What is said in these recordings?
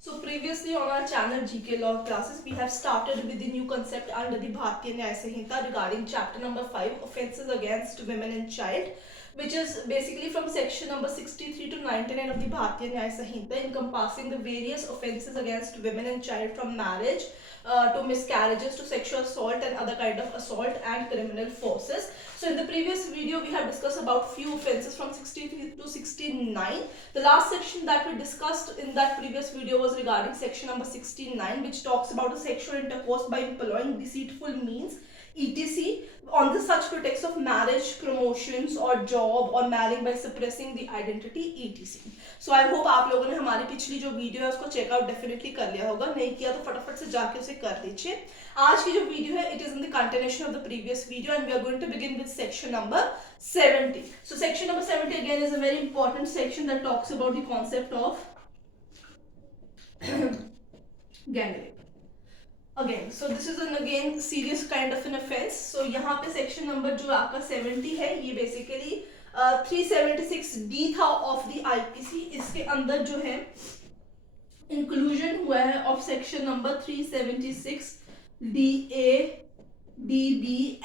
So previously on our channel GK Law classes, we have started with the new concept under the Bharatiya Nyaya Samhita regarding chapter number 5, offences against women and child, which is basically from section number 63 to 99 of the Bharatiya Nyaya Samhita, encompassing the various offences against women and child from marriage to miscarriages to sexual assault and other kind of assault and criminal forces. So in the previous video, we have discussed about few offences from 63 to 69. The last section that we discussed in that previous video was regarding section number 69, which talks about the sexual intercourse by employing deceitful means, etc., on the such pretext of marriage, promotions or job, or marrying by suppressing the identity, etc. So I hope आप लोगों ने हमारी पिछली जो video है उसको checkout definitely कर लिया होगा, नहीं किया तो फटाफट से जाके उसे कर लीजिए. आज की जो वीडियो है it is in the continuation of the previous video and we are going to begin with section number 70. So section number 70 again is a very important section that talks about the concept of gang rape. Again, so this is an again serious kind of an offense. So यहाँ पे section number जो आपका 70 है ये basically 376D था of the IPC. इसके अंदर जो है inclusion हुआ है of section number 376DA, DB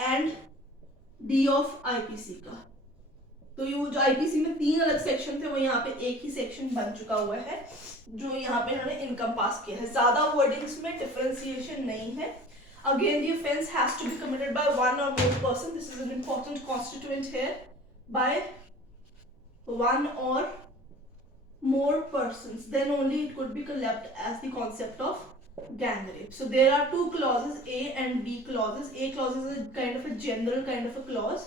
and D of IPC का. तो ये जो आईपीसी में 3 अलग सेक्शन थे वो यहाँ पे एक ही सेक्शन बन चुका हुआ है जो यहाँ पे इन्होंने इनकम्पास किया है. ज्यादा वर्डिंग्स में डिफरेंशिएशन नहीं है. Again the offence has to be committed by one or more person. This is an important constituent here. By one or more persons, then only it could be clubbed as the concept of gang rape. So there are two clauses, A and B clauses. A clause is a kind of a general kind of a clause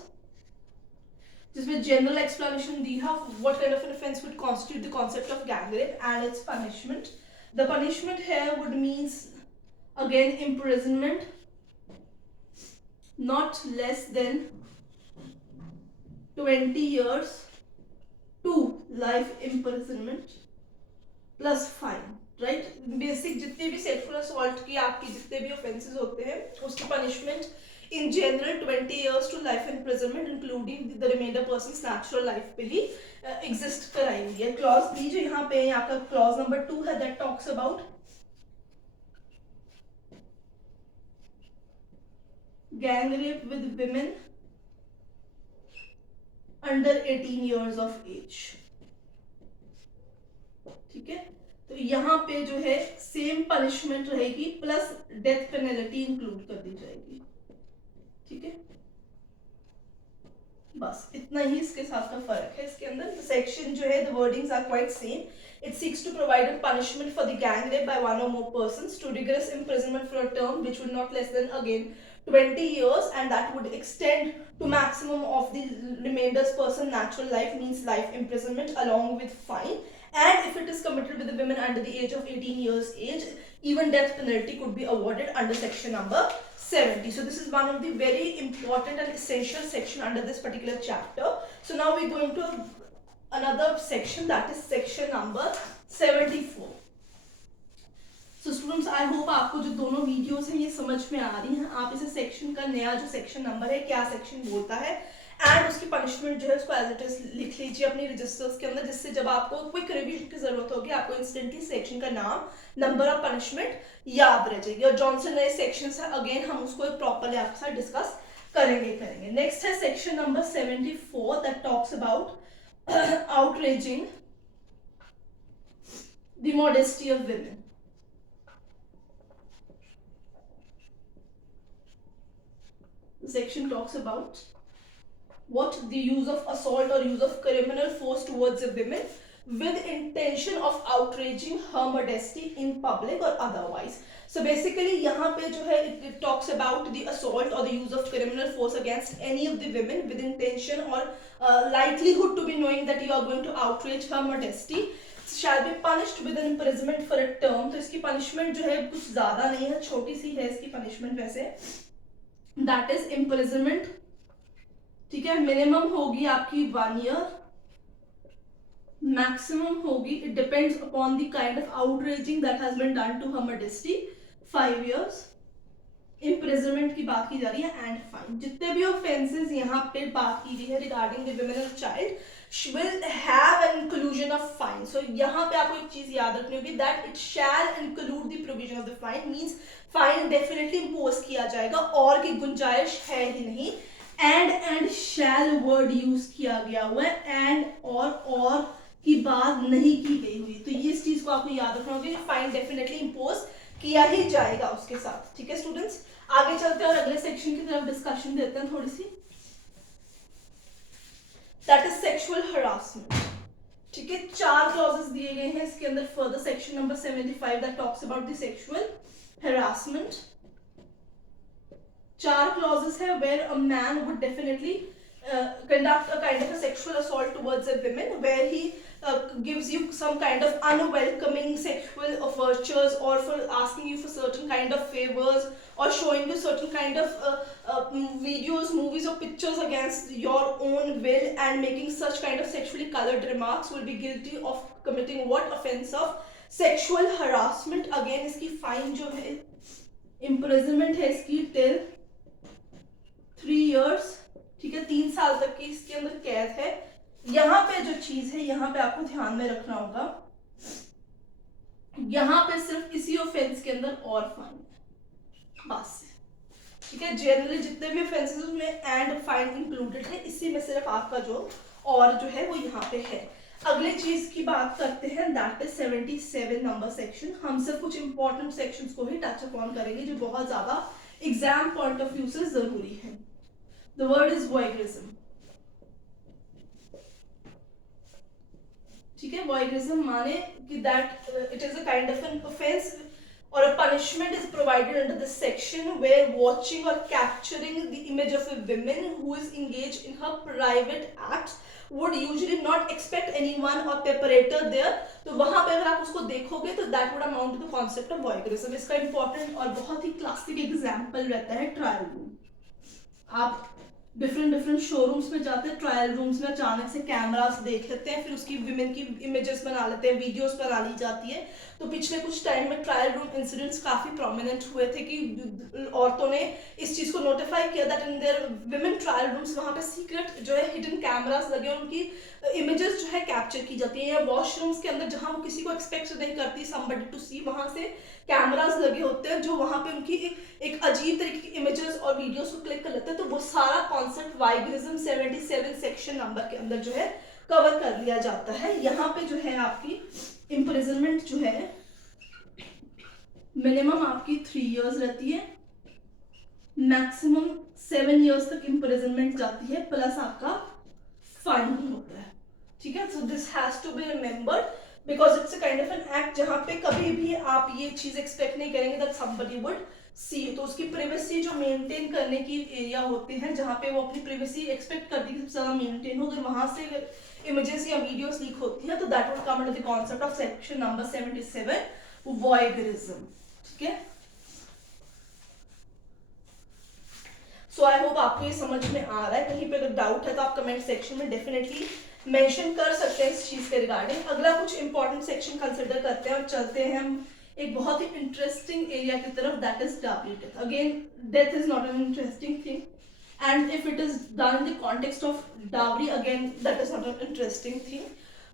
जिसमें general explanation दी है what kind of an offence would constitute the concept of gang rape and it's punishment. The punishment here would means again imprisonment not less than 20 years to life imprisonment plus fine. Right, basic जितने भी sexual assault की आपकी जितने भी offences होते हैं उसकी punishment in general 20 years to life imprisonment including the remainder person's natural life पे ही exist कराई हुई है. क्लॉज बी जो यहाँ पे यहाँ का क्लॉज नंबर 2 है that talks about gang rape with women under 18 years of age. ठीक है, तो यहाँ पे जो है सेम पनिशमेंट रहेगी प्लस डेथ पेनल्टी इंक्लूड कर दी जाएगी. ठीक है, बस इतना ही इसके साथ का फर्क है. इसके अंदर सेक्शन जो है the wordings are quite same. It seeks to provide a punishment for the gang rape by one or more persons to rigorous imprisonment for a term which would not less than again 20 years and that would extend to maximum of the remainder's person natural life means life imprisonment along with fine. And if it is committed with the women under the age of 18 years age, even death penalty could be awarded under section number 70. So this is one of the very important and essential section under this particular chapter. So now we're going to another section that is section number 74. So students, I hope आपको जो दोनों videos हैं ये समझ में आ रही हैं. आप इसे सेक्शन का नया जो सेक्शन नंबर है क्या सेक्शन बोलता है एंड उसकी पनिशमेंट जो है उसको एज इट इज लिख लीजिए अपनी रजिस्टर्स के अंदर, जिससे जब आपको क्विक रिवीजन की जरूरत होगी आपको इंस्टेंटली सेक्शन का नाम, नंबर ऑफ पनिशमेंट याद रह जाएगी. और जॉनसन नए सेक्शन है अगेन हम उसको प्रॉपरली आपके साथ डिस्कस करेंगे. नेक्स्ट है section number 74 that talks about outraging the modesty of women. Section talks about what the use of assault or use of criminal force towards a woman with intention of outraging her modesty in public or otherwise. So basically यहाँ पे जो है it talks about the assault or the use of criminal force against any of the women with intention or likelihood to be knowing that you are going to outrage her modesty shall be punished with an imprisonment for a term. तो इसकी punishment जो है कुछ ज़्यादा नहीं है, छोटी सी है इसकी punishment वैसे. That is imprisonment. ठीक है, मिनिमम होगी आपकी 1 year, मैक्सिमम होगी it depends upon the kind of outraging that has been done to her modesty 5 years. imprisonment की बात की जा रही है एंड फाइन. जितने भी ऑफेंसेस यहाँ पे बात की गई है regarding the women and child will have an inclusion of fine. So यहाँ पे आपको एक चीज याद रखनी होगी that it shall include the provision of the fine means fine definitely impose किया जाएगा और की गुंजाइश है ही नहीं. एंड शैल वर्ड यूज किया गया हुआ है, एंड और की बात नहीं की गई हुई. तो ये इस चीज को आपको याद रखना होगा कि फाइन डेफिनेटली इम्पोज किया ही जाएगा उसके साथ. ठीक है स्टूडेंट्स, आगे चलते हैं और अगले सेक्शन की तरफ डिस्कशन देते हैं थोड़ी सी. That is sexual harassment. ठीक है, 4 क्लॉजेस दिए गए हैं इसके अंदर. Further section number 75 that talks about the sexual harassment. 4 clauses है where a man would definitely conduct a kind of a sexual assault towards a woman, where he gives you some kind of unwelcoming sexual overtures, or for asking you for certain kind of favors, or showing you certain kind of videos, movies or pictures against your own will, and making such kind of sexually colored remarks will be guilty of committing what offense of sexual harassment. Again इसकी fine जो है imprisonment है इसकी till 3 years. ठीक है, 3 साल तक की इसके अंदर कैद है. यहाँ पे जो चीज है यहाँ पे आपको ध्यान में रखना होगा, यहाँ पे सिर्फ इसी ऑफेंस के अंदर और फाइन बस. ठीक है, जनरली जितने भी ऑफेंसेस उसमें एंड फाइन इंक्लूडेड है, इसी में सिर्फ आपका जो और जो है वो यहाँ पे है. अगले चीज की बात करते हैं, दैट इज 77 नंबर सेक्शन. हम सिर्फ कुछ इंपॉर्टेंट सेक्शंस को ही टच अपॉन करेंगे जो बहुत ज्यादा एग्जाम पॉइंट ऑफ व्यू से जरूरी है. The word is voyeurism. ठीक है, वॉयगरिज्म माने कि that it is a kind of an offence or a punishment is provided under this section where watching or capturing the image of a woman who is engaged in her private acts would usually not expect anyone or preparator there. तो वहां पे अगर आप उसको देखोगे तो that would amount to the concept of voyeurism. इसका important और बहुत ही क्लासिक एग्जाम्पल रहता है ट्रायल रूम. आप डिफरेंट शोरूम्स में जाते हैं, ट्रायल रूम्स में अचानक से कैमरास देख लेते हैं, फिर उसकी विमेन की इमेजेस बना लेते हैं, वीडियोस बना ली जाती है. तो पिछले कुछ टाइम में ट्रायल रूम इंसिडेंट्स काफी प्रोमिनेंट हुए थे कि औरतों ने इस चीज को नोटिफाई किया that in their women trial rooms वहां पे सीक्रेट जो है हिडन कैमरास लगे और उनकी इमेजेस जो है कैप्चर की जाती है. या वॉशरूम्स के अंदर जहां वो किसी को एक्सपेक्ट नहीं करती समबडी टू सी, वहां से कैमरास लगे होते हैं जो वहां पे उनकी एक अजीब तरीके की इमेजेस और वीडियोस को क्लिक कर लेते हैं. तो वो सारा कॉन्सेप्ट वाइगरिज्म 77 सेक्शन नंबर के अंदर जो है कवर कर लिया जाता है. यहाँ पे जो है आपकी इम्प्रिजनमेंट जो है मिनिमम आपकी 3 years रहती है, मैक्सिमम 7 years तक इम्प्रिजनमेंट जाती है, प्लस आपका फाइन होता है. ठीक है, so this has to be remembered because it's a kind of an act जहां पे कभी भी आप ये चीज एक्सपेक्ट नहीं करेंगे दैट समबडी वुड सी. तो उसकी प्राइवेसी जो मेंटेन करने की एरिया होते हैं जहां पे वो अपनी प्राइवेसी एक्सपेक्ट करती है सबसे ज्यादा मेंटेन हो, अगर वहां से इमेजेस या वीडियोस लीक होती हैं तो that would come under the concept of section number 77 वॉयगरिज्म. ठीक है, सो आई होप आपको ये समझ में आ रहा है. कहीं पे अगर डाउट है तो आप कमेंट सेक्शन में डेफिनेटली मेंशन कर सकते हैं इस चीज के रिगार्डिंग. अगला कुछ इंपॉर्टेंट सेक्शन कंसिडर करते हैं और चलते हैं हम एक बहुत ही इंटरेस्टिंग एरिया की तरफ, that is dowry death. Again death is not an interesting thing and if it is done in the context of dowry, again that is not an interesting thing.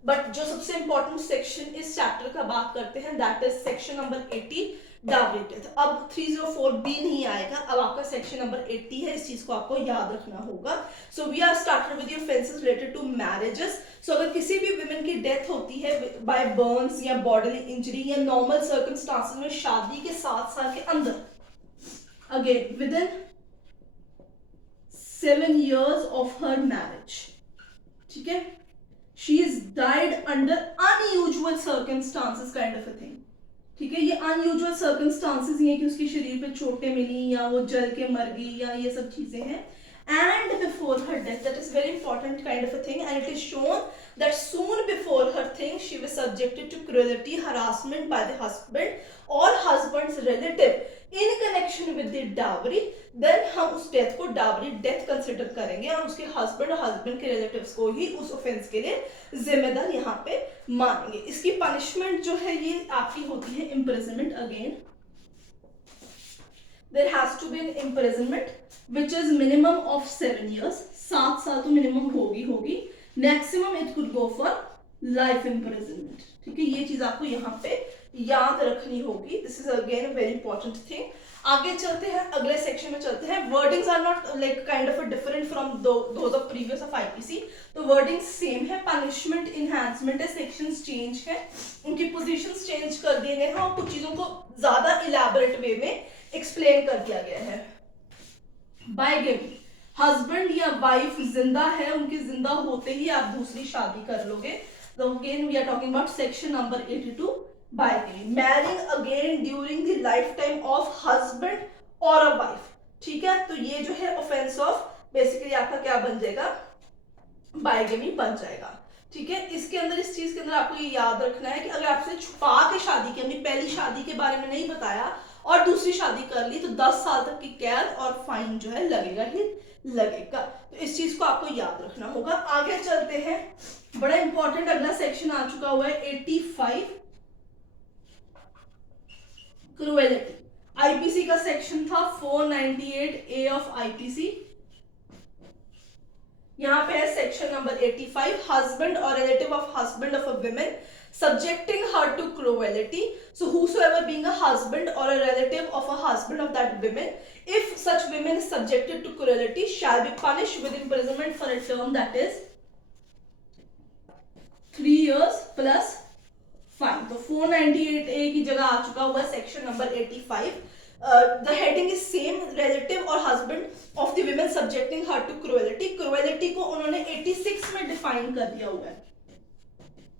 But जो सबसे important section इस chapter का बात करते हैं that is section number 80 dowry death. अब 304B नहीं आएगा, अब आपका section number 80 है, इस चीज को आपको याद रखना होगा. So we are started with the offenses related to marriages. So अगर किसी भी women की death होती है by burns या bodily injury या normal circumstances में शादी के 7 साल के अंदर, again within 7 years of her marriage, ठीक है, she is died under unusual circumstances kind of a thing. ठीक है, ये unusual circumstances ये कि उसके शरीर पे चोटें मिली या वो जल के मर गई या ये सब चीजें हैं. And before her death, that is very important kind of a thing, and it is shown that soon before her thing she was subjected to cruelty, harassment by the husband or husband's relative in connection with the dowry. Then हम उस death को dowry death consider करेंगे और उसके husband और husband के relatives को ही उस ऑफेंस के लिए जिम्मेदार यहाँ पे मानेंगे. इसकी पनिशमेंट जो है ये आपकी होती है imprisonment. Again there has to be an imprisonment which is minimum of 7 years. 7 साल तो मिनिमम होगी maximum it could go for life imprisonment. ठीक है, ये चीज आपको यहाँ पे याद रखनी होगी। This is again very important thing. आगे चलते हैं, अगले सेक्शन में चलते हैं। Wordings are not like kind of different from those of previous of IPC, तो वर्डिंग सेम है। पनिशमेंट इनहैंसमेंट है, सेक्शंस चेंज है, उनकी पोजीशंस चेंज कर दिए गए हैं और कुछ चीजों को ज्यादा इलैबोरेट वे में एक्सप्लेन कर दिया गया है। बाइगेमी, हस्बैंड या वाइफ जिंदा है, उनके जिंदा होते ही आप दूसरी शादी कर लोगे। तो again we are talking about section number 82, bigamy. Marrying again during the life time of husband और अ वाइफ। ठीक है, तो ये जो है ऑफेंस ऑफ बेसिकली आपका क्या बन जाएगा, बाइगेमी बन जाएगा। ठीक है, इसके अंदर इस चीज के अंदर आपको ये याद रखना है कि अगर आपसे छुपा के शादी की, अपनी पहली शादी के बारे में नहीं बताया और दूसरी शादी कर ली, तो 10 साल तक की कैद और फाइन जो है लगेगा ही लगेगा। तो इस चीज को आपको याद रखना होगा। आगे चलते हैं, बड़ा इंपॉर्टेंट अगला सेक्शन आ चुका हुआ है 85, क्रुएलिटी। आईपीसी का सेक्शन था 498A ऑफ आईपीसी। यहाँ पे है सेक्शन नंबर 85, हस्बैंड और relative of husband of a women subjecting her to cruelty. So whosoever being a husband or a relative of a husband of that woman, if such women is subjected to cruelty, shall be punished with imprisonment for a term that is 3 years plus fine. तो 498A की जगह आ चुका हुआ section number 85। The heading is same, relative or husband of the women subjecting her to cruelty. Cruelty को उन्होंने 86 में define कर दिया हुआ है।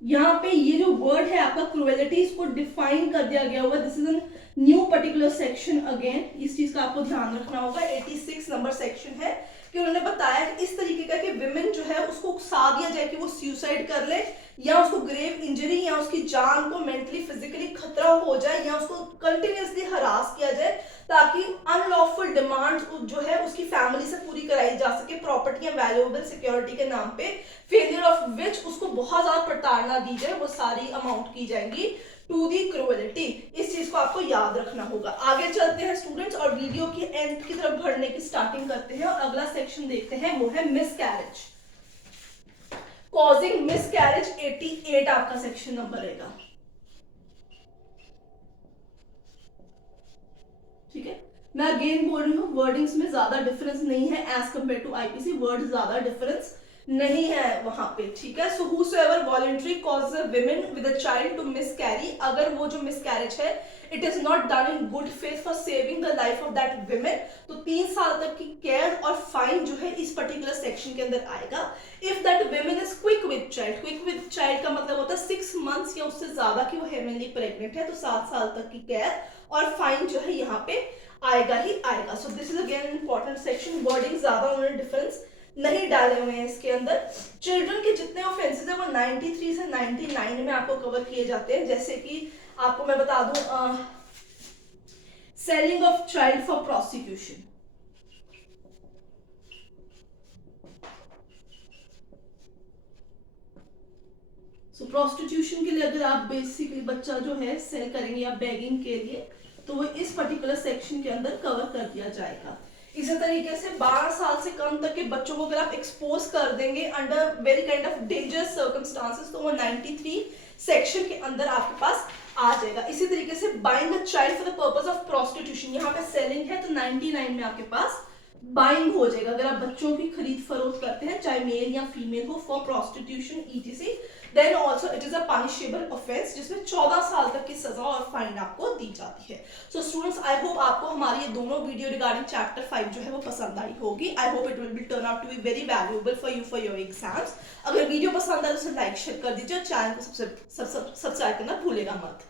यहाँ पे ये जो वर्ड है आपका क्रुएलिटी, इसको डिफाइन कर दिया गया हुआ है। This is N new particular section. Again इस चीज का आपको ध्यान रखना होगा। 86 नंबर सेक्शन है कि उन्होंने बताया कि इस तरीके का कि विमेन जो है उसको उकसा दिया जाए कि वो सुसाइड कर ले, या उसको ग्रेव इंजरी या उसकी जान को मेंटली फिजिकली खतरा हो जाए, या उसको कंटिन्यूसली हरास किया जाए ताकि अनलॉफुल डिमांड जो है उसकी फैमिली से पूरी कराई जा सके, प्रॉपर्टी या वैल्यूएबल सिक्योरिटी के नाम पे, फेलियर ऑफ विच उसको बहुत ज्यादा प्रताड़ना दी जाए, वो सारी अमाउंट की जाएंगी टू दी क्रुएलिटी। इस चीज को आपको याद रखना होगा। आगे चलते हैं स्टूडेंट्स और वीडियो की एंड की तरफ बढ़ने की स्टार्टिंग करते हैं और अगला सेक्शन देखते हैं, वो है मिसकैरेज, कॉजिंग मिसकैरेज। 88 आपका सेक्शन नंबर रहेगा। ठीक है, मैं अगेन बोल रही हूँ, वर्डिंग्स में ज्यादा डिफरेंस नहीं है as compare to IPC. Word ज्यादा डिफरेंस नहीं है वहां पे। ठीक है, so whosoever voluntary causes a women with a child to miscarry, अगर वो जो मिसकैरेज है it is not done in good faith for saving the life of that women, तो 3 साल तक की कैद और फाइन जो है इस पर्टिकुलर सेक्शन के अंदर आएगा। If that women is quick with child, quick with child का मतलब होता है 6 मंथ्स या उससे ज्यादा की वो हेवनली प्रेग्नेंट है, तो 7 साल तक की कैद और फाइन जो है यहाँ पे आएगा ही आएगा। So this is again important section. Wording ज्यादा उन्होंने डिफरेंस नहीं डाले हुए हैं इसके अंदर। चिल्ड्रन के जितने ऑफेंसेस है वो 93 से 99 में आपको कवर किए जाते हैं। जैसे कि आपको मैं बता दूं, selling of child for prostitution, so prostitution के लिए अगर आप बेसिकली बच्चा जो है सेल करेंगे या बेगिंग के लिए, तो वो इस पर्टिकुलर सेक्शन के अंदर कवर कर दिया जाएगा। इसी तरीके से 12 साल से कम तक के बच्चों को अगर आप एक्सपोज कर देंगे under very kind of dangerous circumstances, तो वो 93 सेक्शन के अंदर आपके पास आ जाएगा। इसी तरीके से buying a child for the purpose of prostitution, यहाँ पे सेलिंग है तो 99 में आपके पास बाइंग हो जाएगा। अगर आप बच्चों की खरीद फरोख्त करते हैं चाहे मेल या फीमेल हो for prostitution etc, then also it is a punishable offence जिसमें 14 साल तक की सजा और फाइन आपको दी जाती है। सो स्टूडेंट्स, आई होप आपको हमारी ये दोनों वीडियो रिगार्डिंग चैप्टर 5 जो है वो पसंद आई होगी। I hope it will be turn out to be very valuable for you for your exams. अगर वीडियो पसंद आए तो उसे लाइक शेयर कर दीजिए और चैनल को सब्सक्राइब करना भूलेगा मत।